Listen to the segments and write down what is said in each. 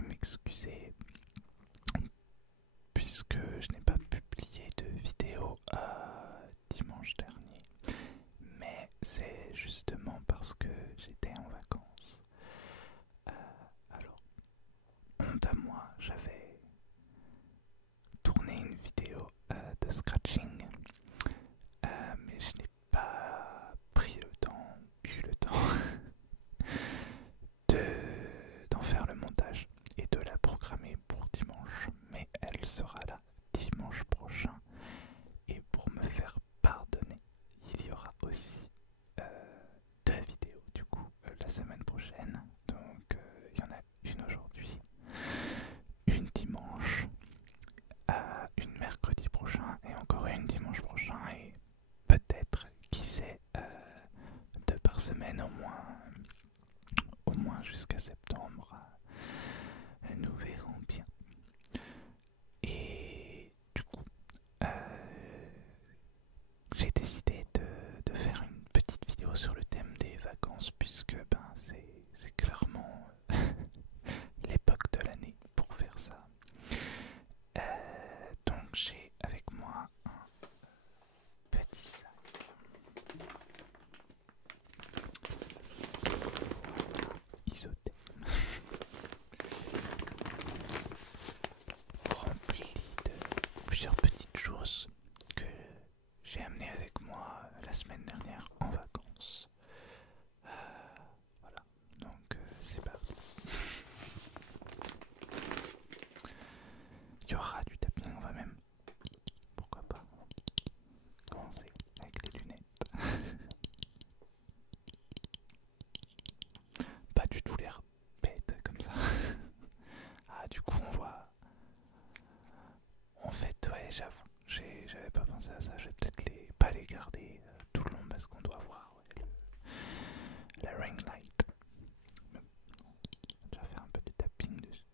voudrais m'excuser puisque je n'ai pas publié de vidéo dimanche dernier. Mais c'est justement parce que j'étais en vacances. Alors, honte à moi, j'avais tourné une vidéo de scratching, mais je n'ai pas pris le temps, eu le temps d'en faire le montage et de la programmer pour dimanche. Mais elle sera là dimanche prochain. Et pour me faire pardonner, il y aura aussi deux vidéos du coup la semaine prochaine. Donc il y en a une aujourd'hui, une dimanche, une mercredi prochain et encore une dimanche prochain. Et peut-être, qui sait, deux par semaine au moins jusqu'à septembre. Nous verrons bien. Et du coup, j'ai décidé de faire une petite vidéo sur le thème des vacances puisque c'est clairement l'époque de l'année pour faire ça. Donc j'ai avec moi un petit sac isotherme rempli de plusieurs petites choses que j'ai amenées avec moi la semaine dernière en vacances. Voilà, donc c'est parti. Il y aura du tapping, on va même, pourquoi pas, commencer avec les lunettes. Pas du tout l'air bête comme ça. Ah, du coup, on voit. En fait, ouais, j'avoue, j'avais pas pensé à ça. Je vais peut-être pas les garder tout le long parce qu'on doit voir ouais, la ring light. Mais bon, on va déjà faire un peu de tapping dessus.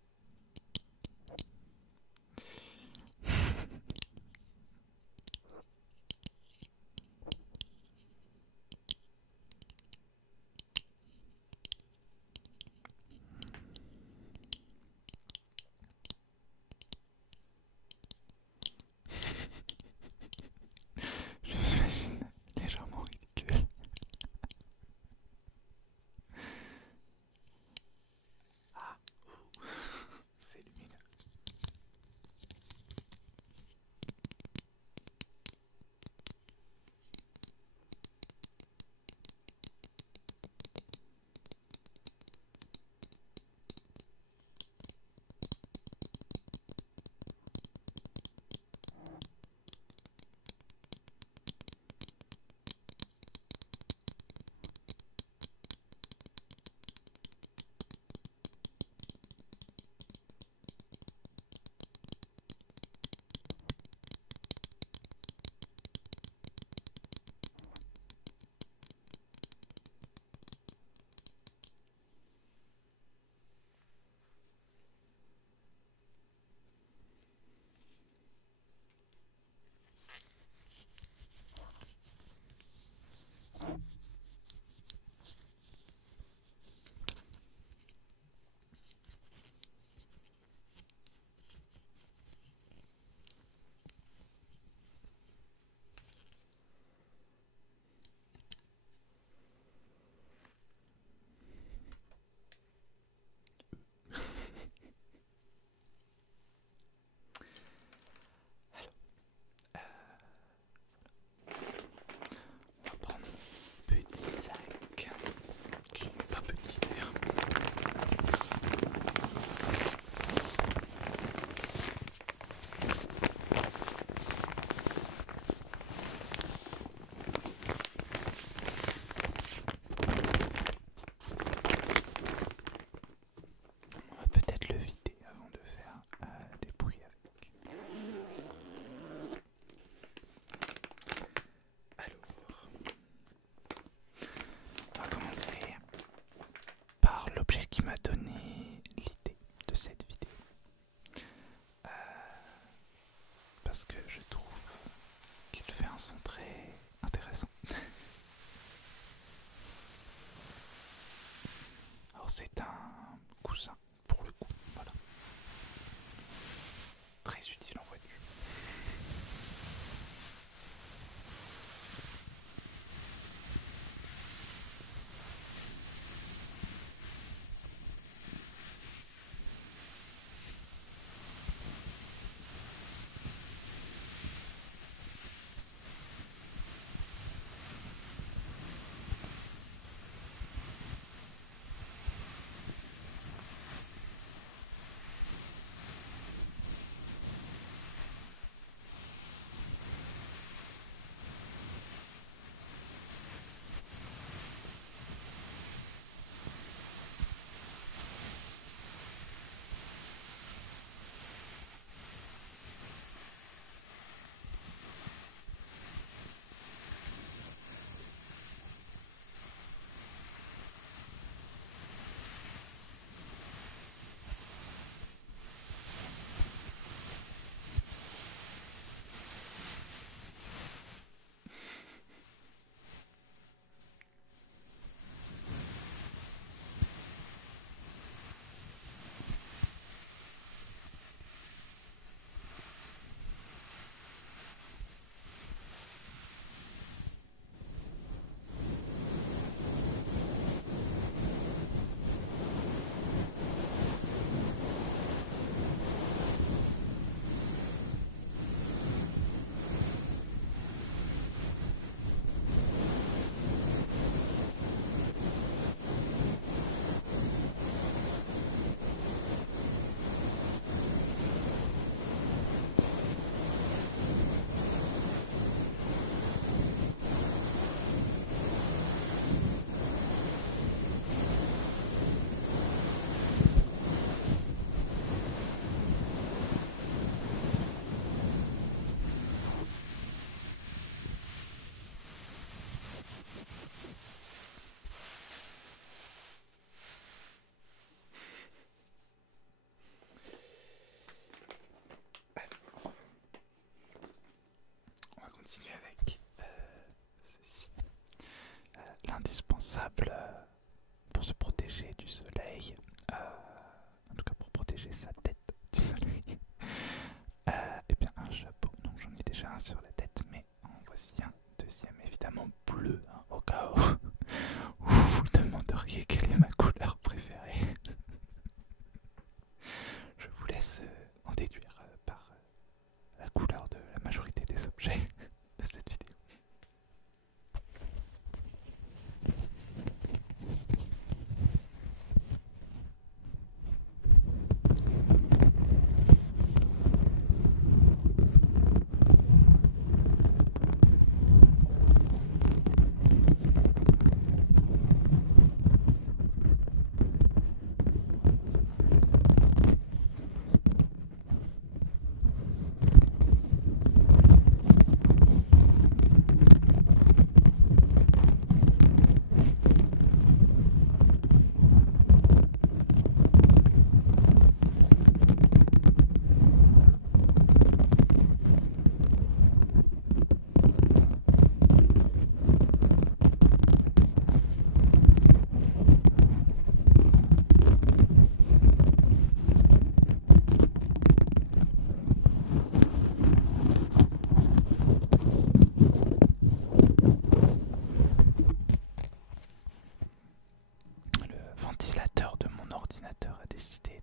décidé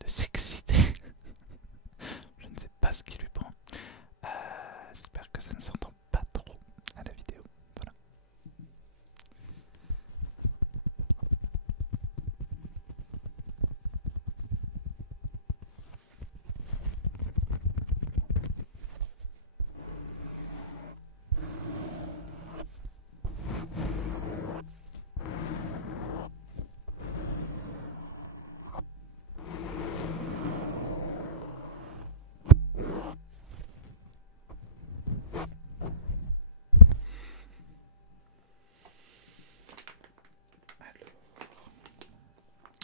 de s'exciter. Je ne sais pas ce qui lui prend. J'espère que ça ne s'entend pas trop à la vidéo. Voilà.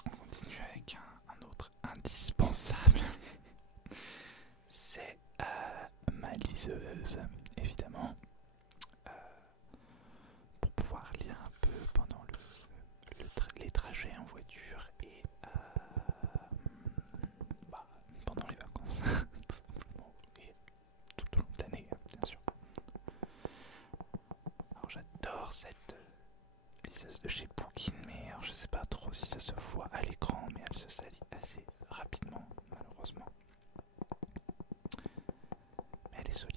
On continue avec un autre indispensable. C'est ma liseuse, évidemment, pour pouvoir lire un peu pendant les trajets en voiture et pendant les vacances, tout simplement, et tout au long de l'année, bien sûr. Alors j'adore cette liseuse de chez Bookin, mais alors, je sais pas trop si ça se voit à l'écran, mais elle se salit assez rapidement, malheureusement. Mais elle est solide.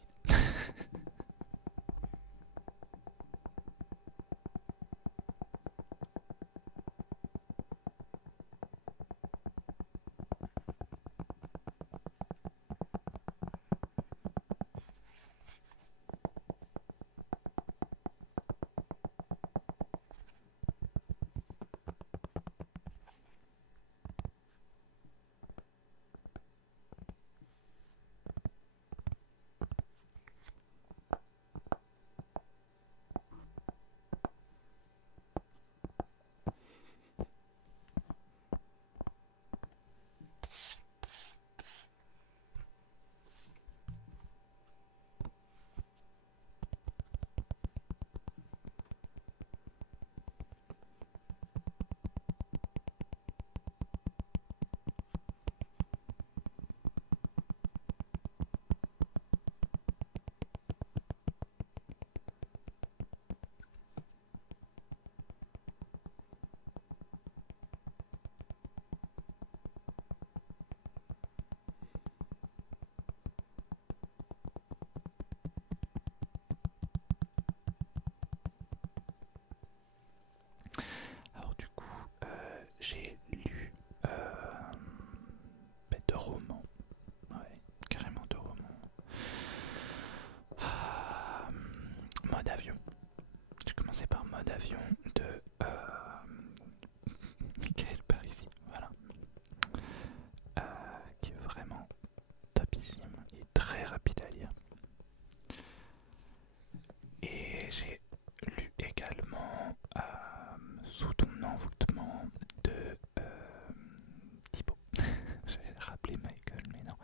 Alors du coup, j'ai lu deux romans, ouais, carrément deux romans. Mode avion. J'ai commencé par Mode avion de Michael Parisi, voilà, qui est vraiment topissime, il est très rapide à lire. Et j'ai lu également Sous ton envoûtement de Thibaut. J'allais rappeler Michael, mais non,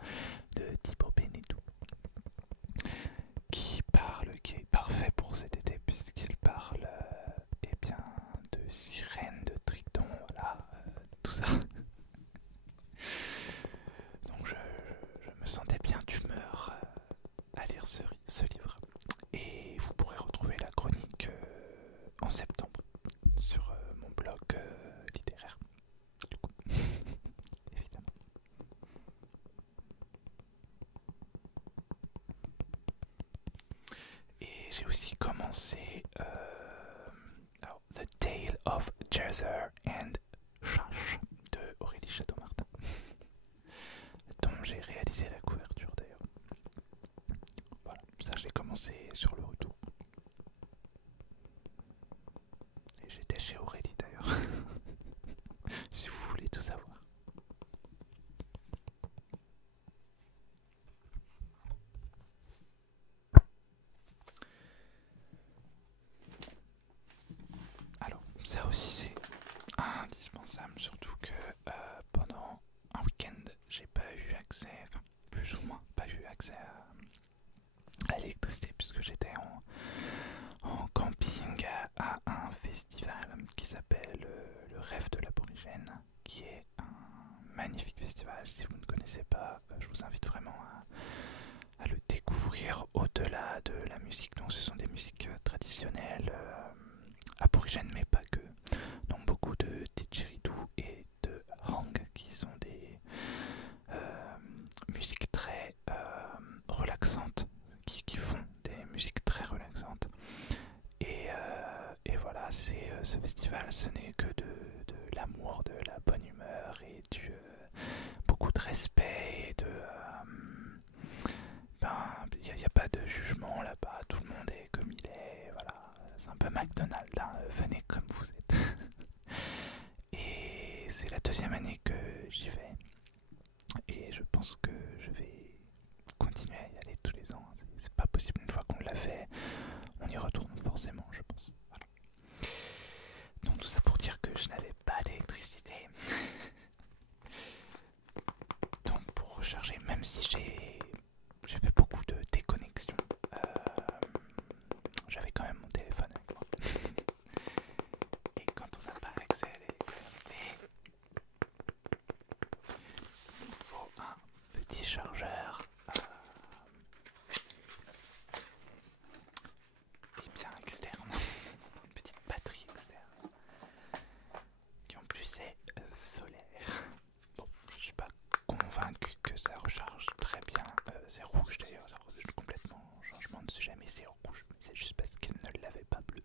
de Thibaut Benetou, qui est parfait pour cet été puisqu'il parle eh bien, de sirènes, de tritons, voilà, tout ça. Donc je me sentais bien d'humeur à lire ce livre. Et vous pourrez retrouver la chronique en septembre sur mon blog littéraire, du coup, évidemment. Et j'ai aussi commencé The Tale of Jezer and Shash de Aurélie Chateau-Martin, dont j'ai réalisé la couverture d'ailleurs. Voilà, ça j'ai commencé sur le retour. Et j'étais chez Aurélie d'ailleurs, si vous voulez tout savoir. Alors, ça aussi c'est indispensable, surtout que pendant un week-end, j'ai pas eu accès, enfin plus ou moins pas eu accès à l'électricité puisque j'étais en camping à un festival qui s'appelle le Rêve de l'Aborigène, qui est un magnifique festival. Si vous ne connaissez pas, je vous invite vraiment à le découvrir au-delà de la musique. Donc ce sont des musiques traditionnelles aborigènes, mais pas que. Donc beaucoup de didgeridoo et de hang venez comme vous êtes. Et c'est la deuxième année que j'y vais. Et je pense que je vais continuer à y aller tous les ans. C'est pas possible, une fois qu'on l'a fait, on y retourne forcément, je pense. Voilà. Donc tout ça pour dire que je n'avais pas d'électricité. Donc pour recharger, même si j'ai fait beaucoup de déconnexions, j'avais quand même mon téléphone avec moi. Et quand on n'a pas accès à l'électricité, il nous faut un petit chargeur et bien externe, une petite batterie externe qui en plus est solaire. Bon, je suis pas convaincu que ça recharge très bien. C'est rouge d'ailleurs, ça recharge complètement. Je me demande si jamais c'est rouge, mais c'est juste parce qu'elle ne l'avait pas bleu.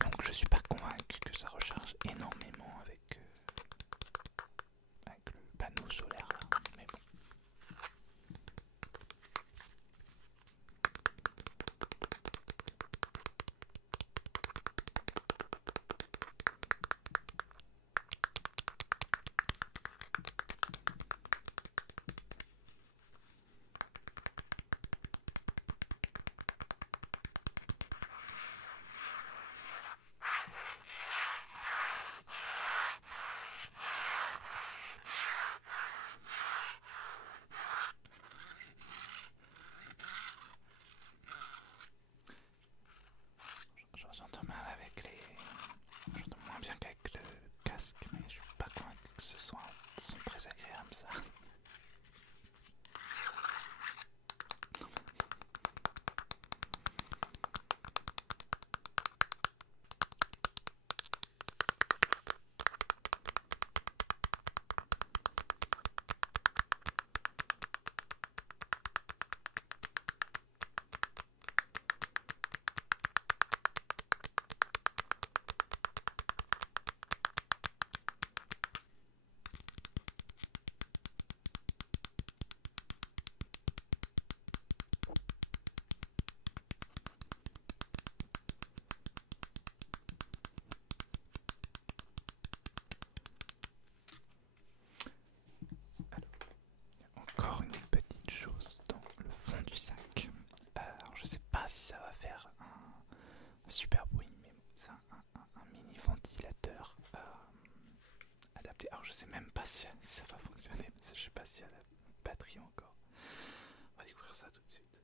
Donc je suis pas convaincu que ça recharge énormément avec le panneau solaire là, mais bon. J'entends mal avec j'entends moins bien qu'avec le casque, mais je suis pas convaincu que ce soit un son très agréable ça. Encore une petite chose dans le fond du sac. Alors je sais pas si ça va faire un super bruit, mais c'est un mini ventilateur adapté. Alors je sais même pas si ça va fonctionner, parce que je sais pas s'il y a la batterie encore. On va découvrir ça tout de suite.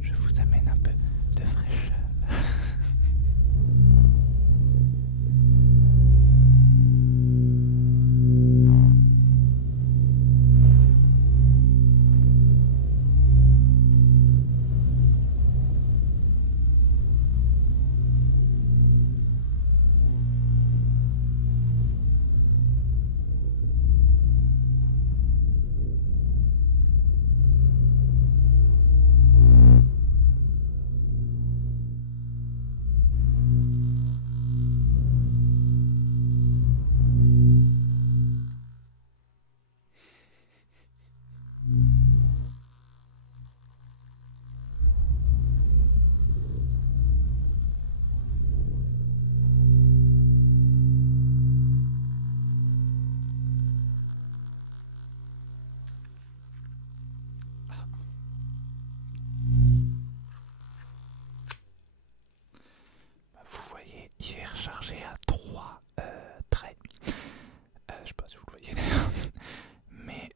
Je vous amène un peu de fraîcheur. Vous voyez, il est rechargé à 3 traits. Je sais pas si vous le voyez d'ailleurs. Mais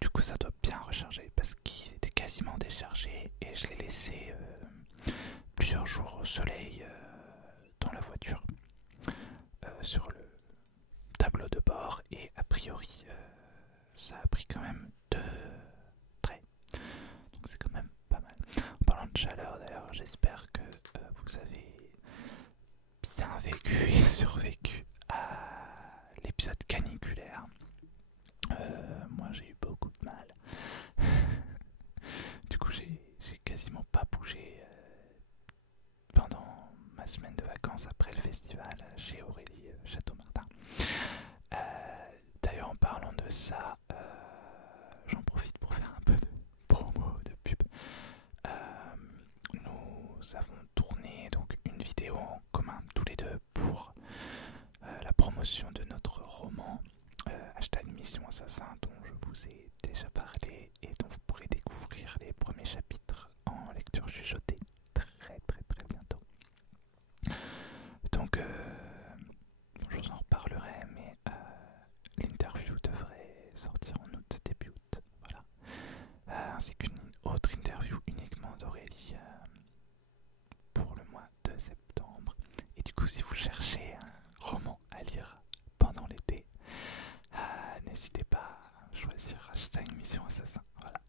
du coup ça doit bien recharger parce qu'il était quasiment déchargé et je l'ai laissé plusieurs jours au soleil dans la voiture sur le tableau de bord et a priori ça a pris quand même 2 traits. Donc c'est quand même pas mal. En parlant de chaleur d'ailleurs, j'espère que vous avez bien vécu et survécu à l'épisode caniculaire. Moi j'ai eu beaucoup de mal. Du coup j'ai quasiment pas bougé ma semaine de vacances après le festival chez Aurélie Château-Martin. D'ailleurs, en parlant de ça, j'en profite pour faire un peu de promo, de pub. Nous avons tourné donc une vidéo en commun tous les deux pour la promotion de notre roman #Mission Assassin, dont je vous ai déjà parlé et dont vous pourrez découvrir les premiers chapitres en lecture chuchotée très bientôt. Donc je vous en reparlerai, mais l'interview devrait sortir en août, début août, voilà. Ainsi qu'une autre interview uniquement d'Aurélie pour le mois de septembre. Et du coup, si vous cherchez un roman à lire pendant l'été, n'hésitez pas à choisir #Mission Assassin. Voilà.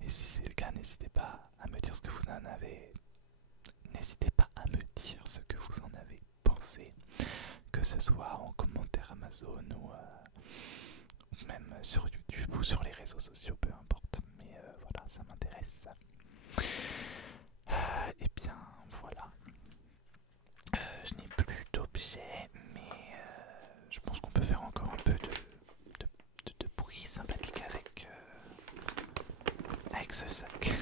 Et si c'est le cas, n'hésitez pas à me dire ce que vous en avez. N'hésitez pas à me dire ce que vous en avez pensé, que ce soit en commentaire Amazon ou même sur YouTube ou sur les réseaux sociaux, peu importe. Mais voilà, ça m'intéresse. Et bien voilà. Je n'ai plus d'objets, mais je pense qu'on peut faire encore un peu de bruit sympathique avec ce sac.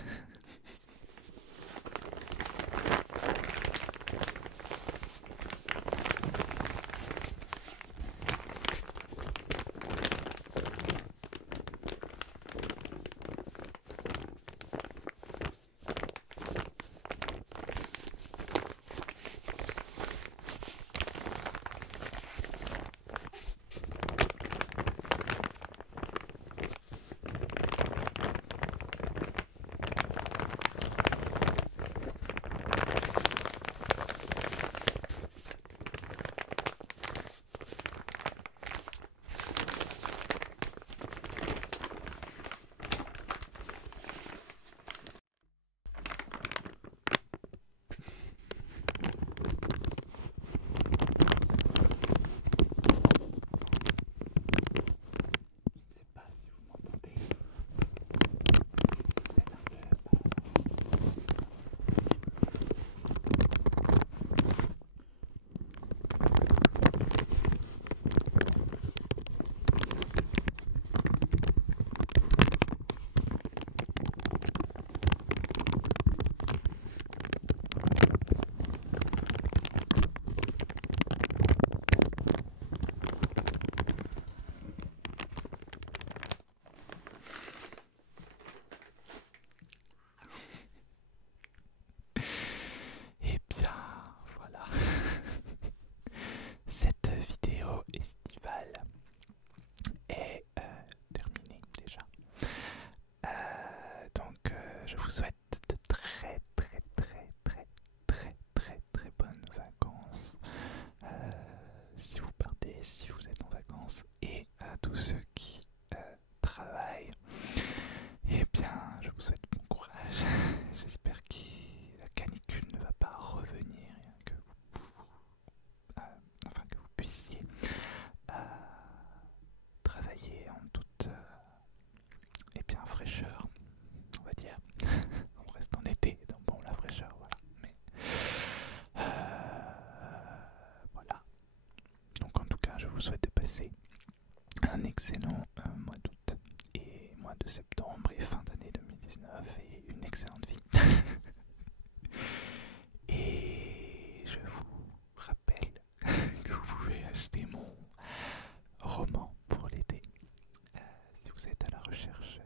Et bien voilà. Cette vidéo estivale est terminée déjà. Donc je vous souhaite de très bonnes vacances. Si vous partez, si vous êtes en vacances, et à tous ceux qui travaillent, eh bien je vous souhaite bon courage. J'espère que la canicule ne va pas revenir, que que vous puissiez travailler en toute fraîcheur, on va dire. On reste en été, donc bon, la fraîcheur, voilà. Mais voilà. Donc en tout cas, je vous souhaite de passer un excellent mois d'août et mois de septembre et fin d'année 2019 et une excellente vie. Et je vous rappelle que vous pouvez acheter mon roman pour l'été si vous êtes à la recherche